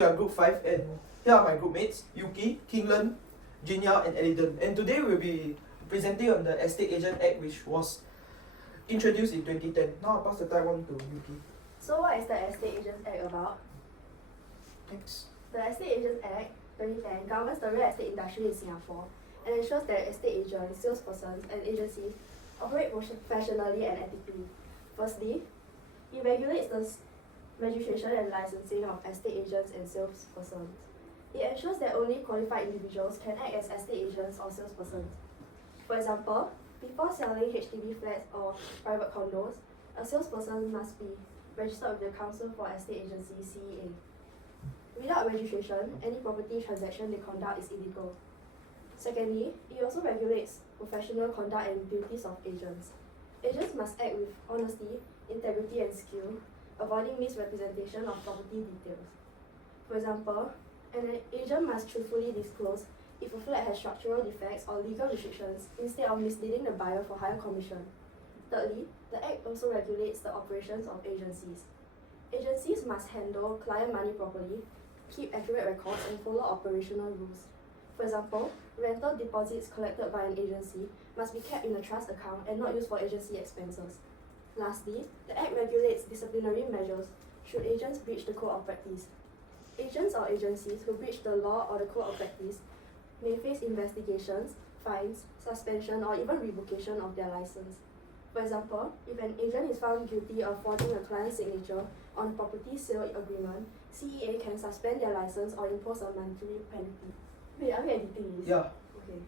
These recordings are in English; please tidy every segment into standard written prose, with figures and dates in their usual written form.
We are Group 5 and here are my group mates, Yuki, Kinglan, Jinya and Ellington. And today we'll be presenting on the Estate Agent Act which was introduced in 2010. Now I'll pass the time on to Yuki. So what is the Estate Agents Act about? Thanks. The Estate Agents Act 2010 governs the real estate industry in Singapore and ensures that estate agents, salespersons and agencies operate professionally and ethically. Firstly, it regulates the registration and licensing of estate agents and salespersons. It ensures that only qualified individuals can act as estate agents or salespersons. For example, before selling HDB flats or private condos, a salesperson must be registered with the Council for Estate Agency (CEA). Without registration, any property transaction they conduct is illegal. Secondly, it also regulates professional conduct and duties of agents. Agents must act with honesty, integrity and skill, avoiding misrepresentation of property details. For example, an agent must truthfully disclose if a flat has structural defects or legal restrictions instead of misleading the buyer for higher commission. Thirdly, the Act also regulates the operations of agencies. Agencies must handle client money properly, keep accurate records and follow operational rules. For example, rental deposits collected by an agency must be kept in a trust account and not used for agency expenses. Lastly, the Act regulates disciplinary measures should agents breach the code of practice. Agents or agencies who breach the law or the code of practice may face investigations, fines, suspension or even revocation of their license. For example, if an agent is found guilty of forging a client's signature on a property sale agreement, CEA can suspend their license or impose a monetary penalty. Wait, are we editing this? Yeah. Okay.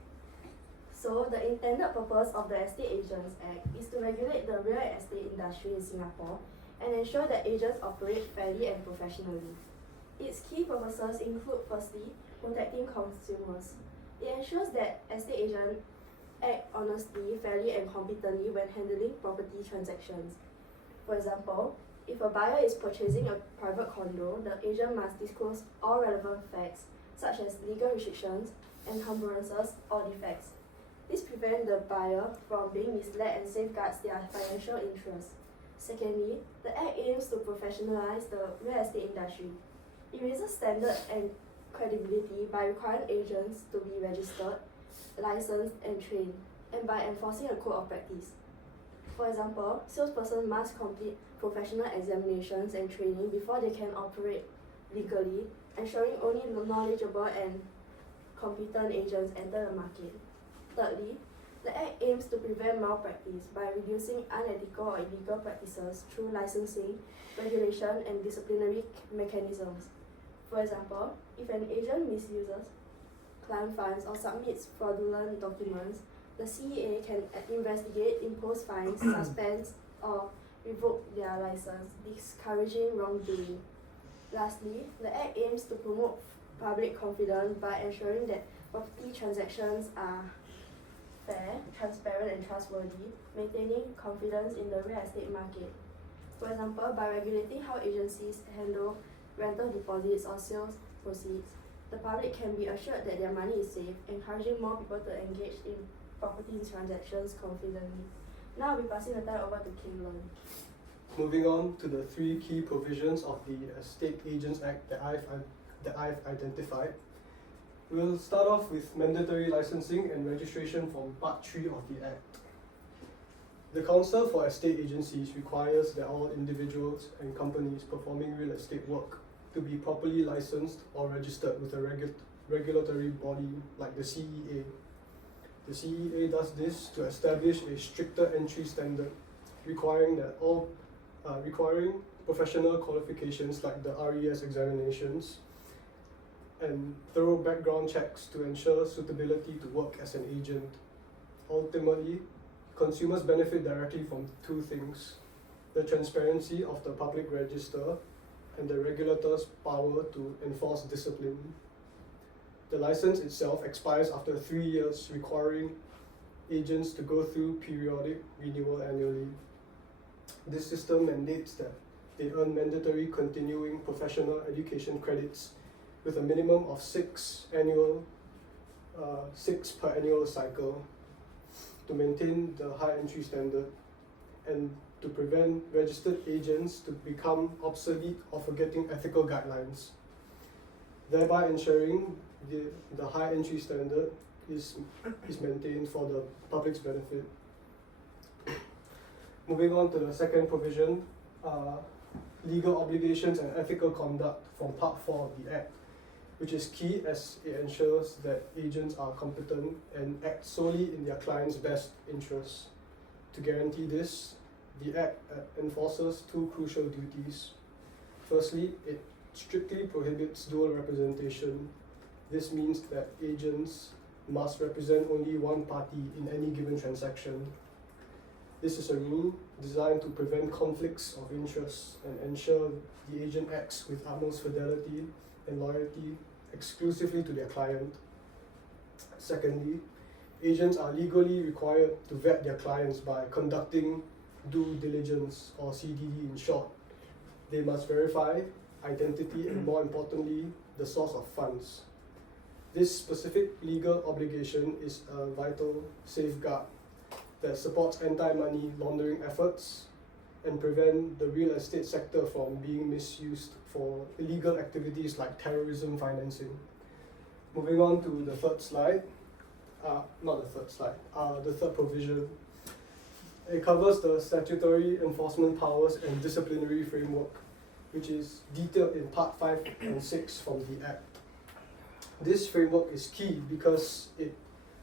So, the intended purpose of the Estate Agents Act is to regulate the real estate industry in Singapore and ensure that agents operate fairly and professionally. Its key purposes include, firstly, protecting consumers. It ensures that estate agents act honestly, fairly and competently when handling property transactions. For example, if a buyer is purchasing a private condo, the agent must disclose all relevant facts such as legal restrictions, encumbrances or defects. This prevents the buyer from being misled and safeguards their financial interests. Secondly, the Act aims to professionalize the real estate industry. It raises standards and credibility by requiring agents to be registered, licensed and trained, and by enforcing a code of practice. For example, salespersons must complete professional examinations and training before they can operate legally, ensuring only knowledgeable and competent agents enter the market. Thirdly, the Act aims to prevent malpractice by reducing unethical or illegal practices through licensing, regulation, and disciplinary mechanisms. For example, if an agent misuses client funds or submits fraudulent documents, the CEA can investigate, impose fines, suspend, or revoke their license, discouraging wrongdoing. Lastly, the Act aims to promote public confidence by ensuring that property transactions are fair, transparent and trustworthy, maintaining confidence in the real estate market. For example, by regulating how agencies handle rental deposits or sales proceeds, the public can be assured that their money is safe, encouraging more people to engage in property transactions confidently. Now I'll be passing the time over to Kinglan. Moving on to the three key provisions of the Estate Agents Act that I've identified. We'll start off with mandatory licensing and registration from Part 3 of the Act. The Council for Estate Agencies requires that all individuals and companies performing real estate work to be properly licensed or registered with a regulatory body like the CEA. The CEA does this to establish a stricter entry standard, requiring professional qualifications like the RES examinations and thorough background checks to ensure suitability to work as an agent. Ultimately, consumers benefit directly from two things: the transparency of the public register and the regulator's power to enforce discipline. The license itself expires after 3 years, requiring agents to go through periodic renewal annually. This system mandates that they earn mandatory continuing professional education credits with a minimum of 6 per annual cycle to maintain the high entry standard and to prevent registered agents to become obsolete or forgetting ethical guidelines. thereby ensuring the high entry standard is maintained for the public's benefit. Moving on to the second provision, legal obligations and ethical conduct from Part 4 of the Act, which is key as it ensures that agents are competent and act solely in their client's best interests. To guarantee this, the Act enforces two crucial duties. Firstly, it strictly prohibits dual representation. This means that agents must represent only one party in any given transaction. This is a rule designed to prevent conflicts of interest and ensure the agent acts with utmost fidelity and loyalty exclusively to their client. Secondly, agents are legally required to vet their clients by conducting due diligence, or CDD in short. They must verify identity and, more importantly, the source of funds. This specific legal obligation is a vital safeguard that supports anti-money laundering efforts and prevent the real estate sector from being misused for illegal activities like terrorism financing. Moving on to the third slide, the third provision. It covers the statutory enforcement powers and disciplinary framework, which is detailed in Part 5 and 6 from the Act. This framework is key because it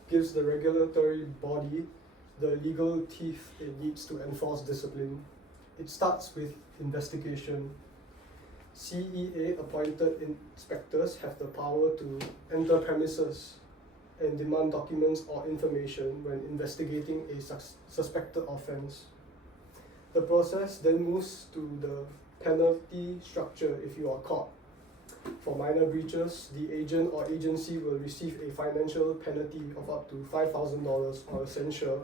gives the regulatory body the legal teeth it needs to enforce discipline. It starts with investigation. CEA appointed inspectors have the power to enter premises and demand documents or information when investigating a suspected offence. The process then moves to the penalty structure if you are caught. For minor breaches, the agent or agency will receive a financial penalty of up to $5,000 or a censure.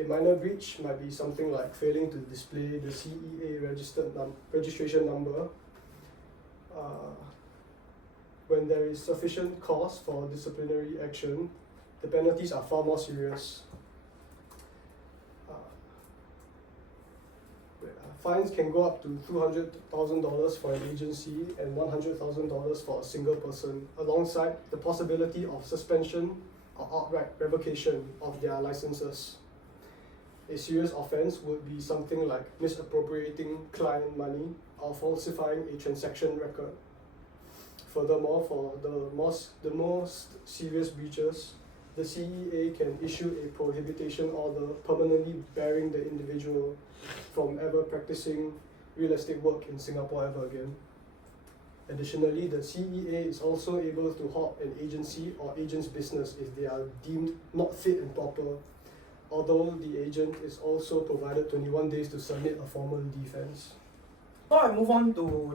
A minor breach might be something like failing to display the CEA registration number. When there is sufficient cause for disciplinary action, the penalties are far more serious. Fines can go up to $200,000 for an agency and $100,000 for a single person, alongside the possibility of suspension or outright revocation of their licenses. A serious offence would be something like misappropriating client money or falsifying a transaction record. Furthermore, for the most serious breaches, the CEA can issue a prohibition order permanently barring the individual from ever practicing real estate work in Singapore ever again. Additionally, the CEA is also able to halt an agency or agent's business if they are deemed not fit and proper, although the agent is also provided 21 days to submit a formal defense. Now I move on to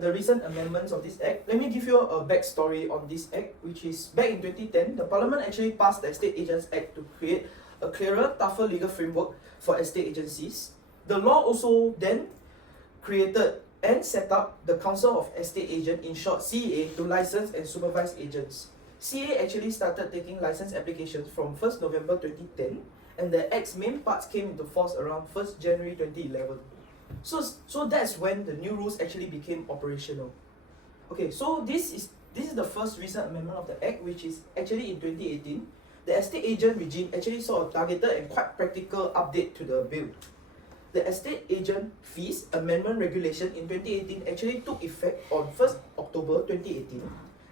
the recent amendments of this Act. Let me give you a backstory on this Act, which is back in 2010, the Parliament actually passed the Estate Agents Act to create a clearer, tougher legal framework for estate agencies. The law also then created and set up the Council of Estate Agents, in short CEA, to license and supervise agents. CEA actually started taking license applications from 1st November 2010, and the Act's main parts came into force around 1st January 2011. So that's when the new rules actually became operational. Okay, so this is the first recent amendment of the Act, which is actually in 2018. The estate agent regime actually saw a targeted and quite practical update to the bill. The estate agent fees amendment regulation in 2018 actually took effect on 1st October 2018.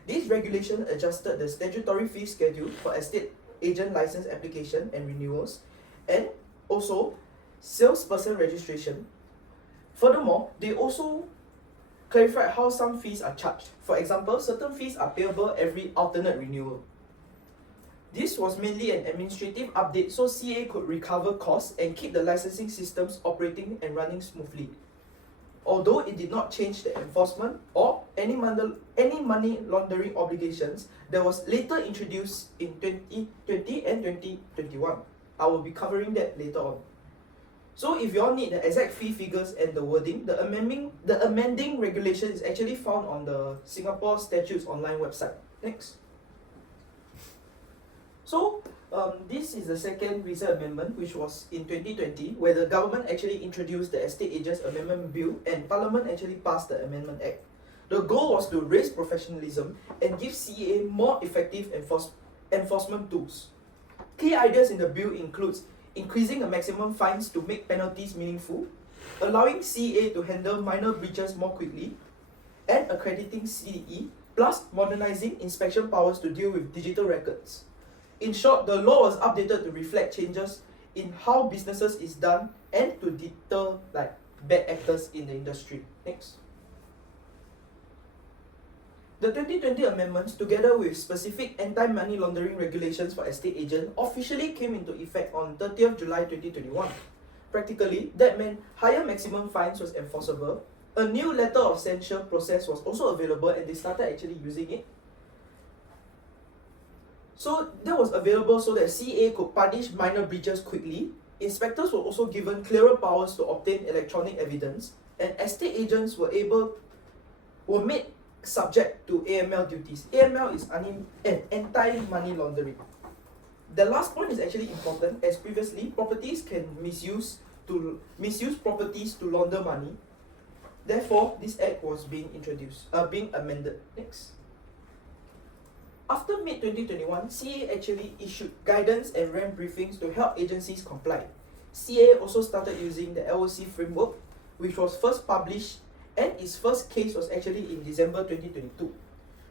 This regulation adjusted the statutory fee schedule for estate agent license application and renewals, and also salesperson registration. Furthermore, they also clarified how some fees are charged. For example, certain fees are payable every alternate renewal. This was mainly an administrative update so CA could recover costs and keep the licensing systems operating and running smoothly. Although it did not change the enforcement or any money laundering obligations that was later introduced in 2020 and 2021. I will be covering that later on. So if you all need the exact fee figures and the wording, the amending regulation is actually found on the Singapore Statutes online website. Next. So this is the second recent amendment, which was in 2020, where the government actually introduced the Estate Agents Amendment Bill and Parliament actually passed the Amendment Act. The goal was to raise professionalism and give CAA more effective enforcement tools. Key ideas in the bill includes increasing the maximum fines to make penalties meaningful, allowing CAA to handle minor breaches more quickly, and accrediting CDE, plus modernizing inspection powers to deal with digital records. In short, the law was updated to reflect changes in how businesses is done and to deter bad actors in the industry. Next. The 2020 amendments, together with specific anti-money laundering regulations for estate agents, officially came into effect on 30th July 2021. Practically, that meant higher maximum fines was enforceable, a new letter of censure process was also available, and they started actually using it. So that was available so that CAA could punish minor breaches quickly. Inspectors were also given clearer powers to obtain electronic evidence, and estate agents were made subject to AML duties. AML is anti-money laundering. The last point is actually important, as previously properties can misuse properties to launder money. Therefore, this act was being amended. Next. After mid-2021, CAA actually issued guidance and ran briefings to help agencies comply. CAA also started using the LOC framework, which was first published, and its first case was actually in December 2022,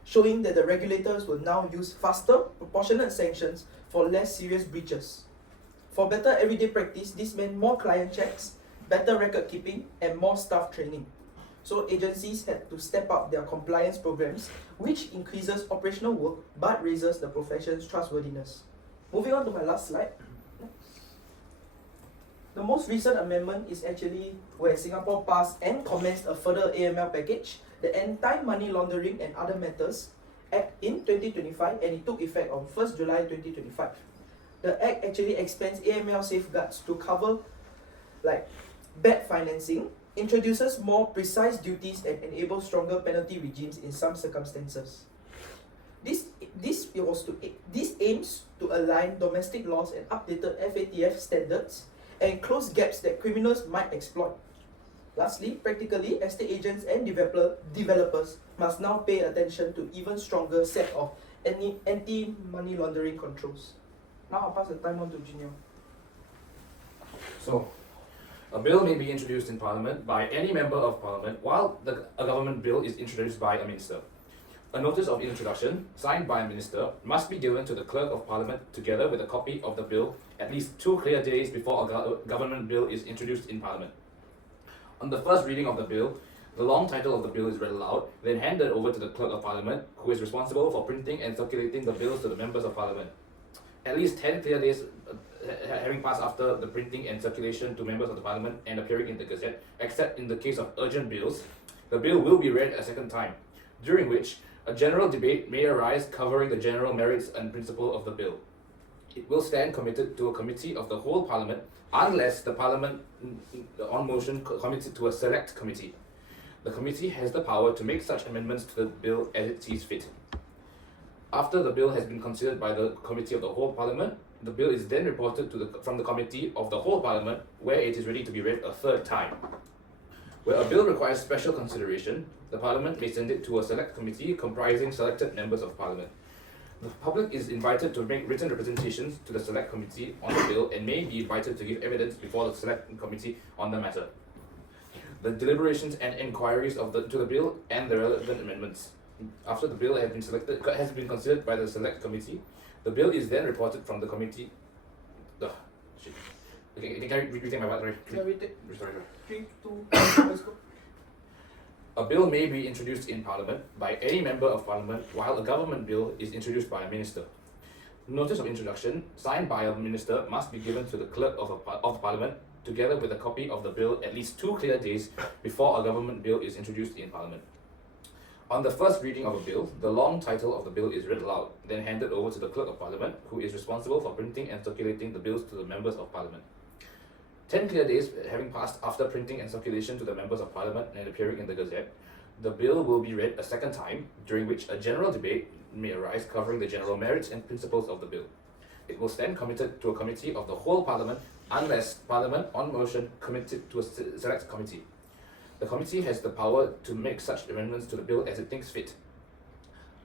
showing that the regulators will now use faster, proportionate sanctions for less serious breaches. For better everyday practice, this meant more client checks, better record keeping, and more staff training. So agencies had to step up their compliance programs, which increases operational work but raises the profession's trustworthiness. Moving on to my last slide. The most recent amendment is actually where Singapore passed and commenced a further AML package, the Anti-Money Laundering and Other Matters Act in 2025, and it took effect on 1st July 2025. The Act actually expands AML safeguards to cover bad financing, introduces more precise duties, and enables stronger penalty regimes in some circumstances. This aims to align domestic laws and updated FATF standards and close gaps that criminals might exploit. Lastly, practically, estate agents and developers must now pay attention to even stronger set of anti-money laundering controls. Now I'll pass the time on to Junior. So, a bill may be introduced in Parliament by any member of Parliament while a government bill is introduced by a minister. A notice of introduction, signed by a minister, must be given to the Clerk of Parliament together with a copy of the bill at least 2 clear days before a government bill is introduced in Parliament. On the first reading of the bill, the long title of the bill is read aloud, then handed over to the Clerk of Parliament, who is responsible for printing and circulating the bills to the members of Parliament. At least 10 clear days having passed after the printing and circulation to members of the Parliament and appearing in the Gazette, except in the case of urgent bills, the bill will be read a second time, during which a general debate may arise covering the general merits and principle of the bill. It will stand committed to a committee of the whole Parliament unless the Parliament on motion commits it to a select committee. The committee has the power to make such amendments to the bill as it sees fit. After the bill has been considered by the committee of the whole Parliament, the bill is then reported from the committee of the whole Parliament, where it is ready to be read a third time. Where a bill requires special consideration, the Parliament may send it to a select committee comprising selected members of Parliament. The public is invited to make written representations to the select committee on the bill and may be invited to give evidence before the select committee on the matter. The deliberations and inquiries to the bill and the relevant amendments. After the bill has been considered by the select committee, the bill is then reported from the committee. Okay, can I retake my part? Sorry. 3, 2, let's go. A bill may be introduced in Parliament by any member of Parliament while a government bill is introduced by a minister. Notice of introduction, signed by a minister, must be given to the Clerk of Parliament together with a copy of the bill at least 2 clear days before a government bill is introduced in Parliament. On the first reading of a bill, the long title of the bill is read aloud, then handed over to the Clerk of Parliament, who is responsible for printing and circulating the bills to the members of Parliament. 10 clear days having passed after printing and circulation to the members of Parliament and appearing in the Gazette, the bill will be read a second time, during which a general debate may arise covering the general merits and principles of the bill. It will stand committed to a committee of the whole Parliament unless Parliament, on motion, commits it to a select committee. The committee has the power to make such amendments to the bill as it thinks fit.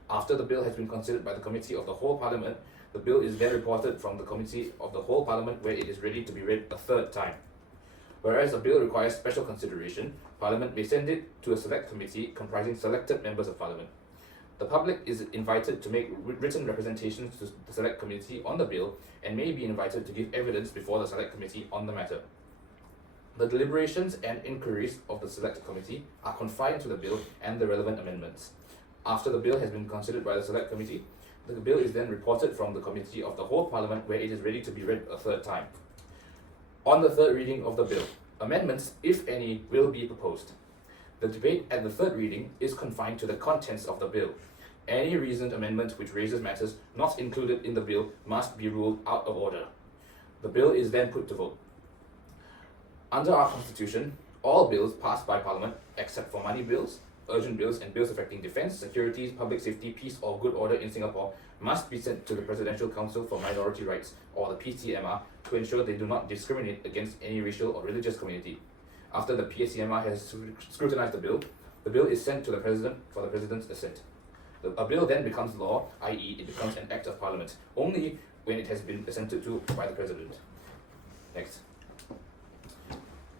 After the bill has been considered by the Committee of the Whole Parliament, the bill is then reported from the Committee of the Whole Parliament where it is ready to be read a third time. Whereas a bill requires special consideration, Parliament may send it to a select committee comprising selected members of Parliament. The public is invited to make written representations to the select committee on the bill and may be invited to give evidence before the select committee on the matter. The deliberations and inquiries of the select committee are confined to the bill and the relevant amendments. After the bill has been considered by the select committee, the bill is then reported from the Committee of the Whole Parliament where it is ready to be read a third time. On the third reading of the bill, amendments, if any, will be proposed. The debate at the third reading is confined to the contents of the bill. Any reasoned amendment which raises matters not included in the bill must be ruled out of order. The bill is then put to vote. Under our Constitution, all bills passed by Parliament, except for money bills, urgent bills and bills affecting defence, security, public safety, peace or good order in Singapore, must be sent to the Presidential Council for Minority Rights, or the PCMR, to ensure they do not discriminate against any racial or religious community. After the PCMR has scrutinised the bill is sent to the President for the President's assent. A bill then becomes law, i.e. it becomes an Act of Parliament, only when it has been assented to by the President. Next.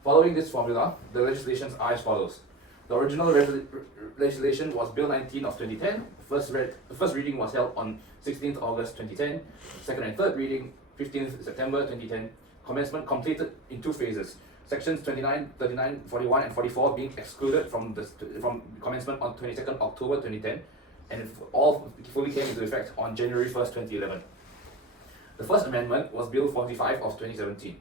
Following this formula, the legislations are as follows. The original legislation was Bill 19 of 2010. The first reading was held on 16th August 2010. Second and third reading, 15th September 2010. Commencement completed in two phases. Sections 29, 39, 41 and 44 being excluded from commencement on 22nd October 2010, and all fully came into effect on January 1st, 2011. The first amendment was Bill 45 of 2017.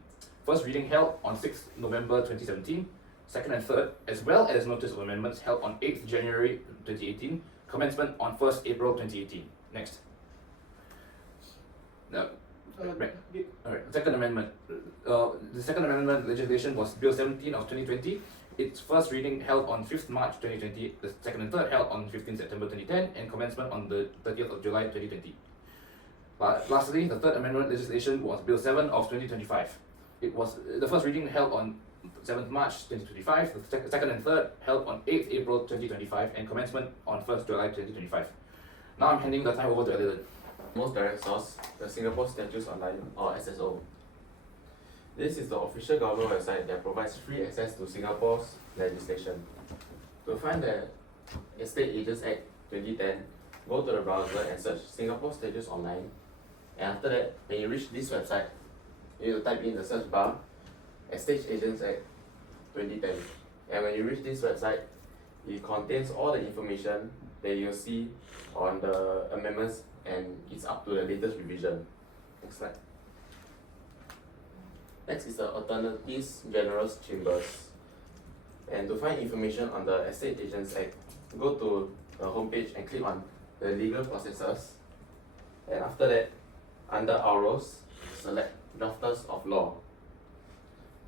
First reading held on 6th November 2017. Second and third, as well as notice of amendments held on 8th January 2018. Commencement on 1st April 2018. Next. Now, Alright, second amendment. The second amendment legislation was Bill 17 of 2020. Its first reading held on 5th March 2020. The second and third held on 15th September 2010, and commencement on the 30th of July 2020. Lastly, the third amendment legislation was Bill 7 of 2025. It was the first reading held on 7th March 2025. The second and third held on 8th April 2025, and commencement on 1st July 2025. Now I'm handing the time over to Adeline. Most direct source, the Singapore Statutes Online, or SSO. This is the official government website that provides free access to Singapore's legislation. To find the Estate Agents Act 2010, go to the browser and search Singapore Statutes Online. And after that, when you reach this website, you need to type in the search bar Estate Agents Act 2010. And when you reach this website, it contains all the information that you'll see on the amendments, and it's up to the latest revision. Next slide. Next is the Alternatives General's Chambers. And to find information on the Estate Agents Act, go to the homepage and click on the legal processes. And after that, under our roles, select Drafters of Law.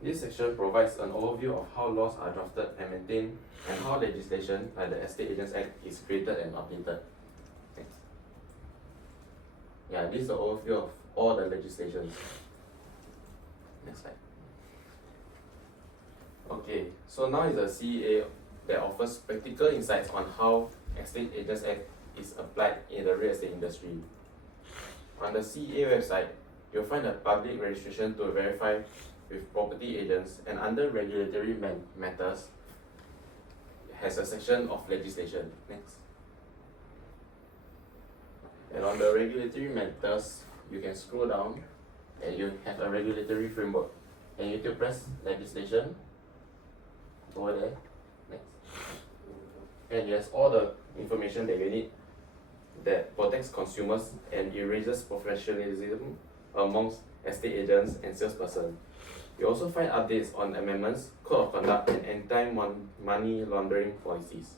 This section provides an overview of how laws are drafted and maintained, and how legislation like the Estate Agents Act is created and updated. Next. Yeah, this is the overview of all the legislations. Next slide. Okay, so now is the CEA that offers practical insights on how Estate Agents Act is applied in the real estate industry. On the CEA website, you'll find a public registration to verify with property agents, and under regulatory matters has a section of legislation. Next. And on the regulatory matters, you can scroll down and you have a regulatory framework. And you need to press legislation over there. Next. And it has all the information that you need that protects consumers and erases professionalism amongst estate agents and salespersons. You also find updates on amendments, code of conduct, and anti-money laundering policies.